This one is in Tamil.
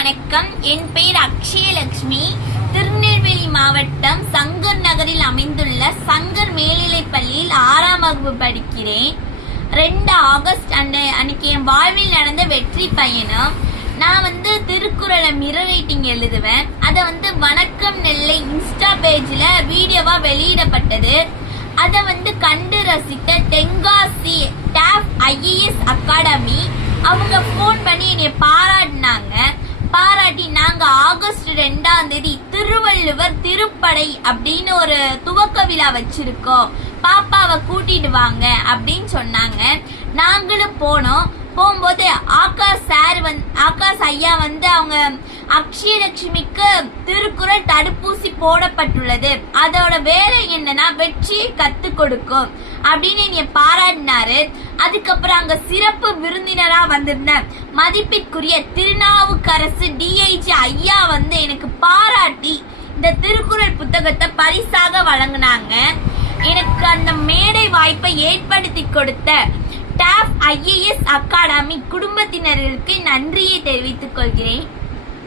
வணக்கம். என் பெயர் அக்ஷயலட்சுமி. திருநெல்வேலி மாவட்டம் சங்கர் நகரில் அமைந்துள்ள சங்கர் மேல்நிலைப் பள்ளியில் 6ஆம் வகுப்பு படிக்கிறேன். 2 ஆகஸ்ட் அன்னைக்கு என் வாழ்வில் நடந்த வெற்றி பயணம். நான் திருக்குறளை மிரர் ரைட்டிங் எழுதுவேன். அதை வணக்கம் நெல்லை இன்ஸ்டா பேஜ்ல வீடியோவா வெளியிடப்பட்டது. அதை கண்டு ரசித்த தென்காசி டாப் IAS அகாடமி அவங்க போன் பண்ணி என்னை பாராட்டி நாங்க ஆகஸ்ட் 2ஆம் தேதி திருவள்ளுவர் திருப்படை அப்படின்னு ஒரு துவக்க விழா வச்சிருக்கோம், பாப்பாவை கூட்டிட்டு வாங்க அப்படின்னு சொன்னாங்க. நாங்களும் போனோம். போகும்போது ஆகாஷ் ஐயா அவங்க அக்ஷயலட்சுமிக்கு திருக்குறள் தடுப்பூசி போடப்பட்டுள்ளது, அதோட வேலை என்னன்னா வெற்றியை கத்து கொடுக்கும் அப்படின்னு என்னை பாராட்டினாரு. அதுக்கப்புறம் அங்க சிறப்பு விருந்தினரா வந்திருந்த மதிப்பிற்குரிய திருநாவுக்கரசு DIG ஐயா எனக்கு பாராட்டி இந்த திருக்குறள் புத்தகத்தை பரிசாக வழங்கினாங்க. எனக்கு அந்த மேடை வாய்ப்பை ஏற்படுத்தி கொடுத்த டாப் IAS அகாடமி குடும்பத்தினர்களுக்கு நன்றியை தெரிவித்துக் கொள்கிறேன்.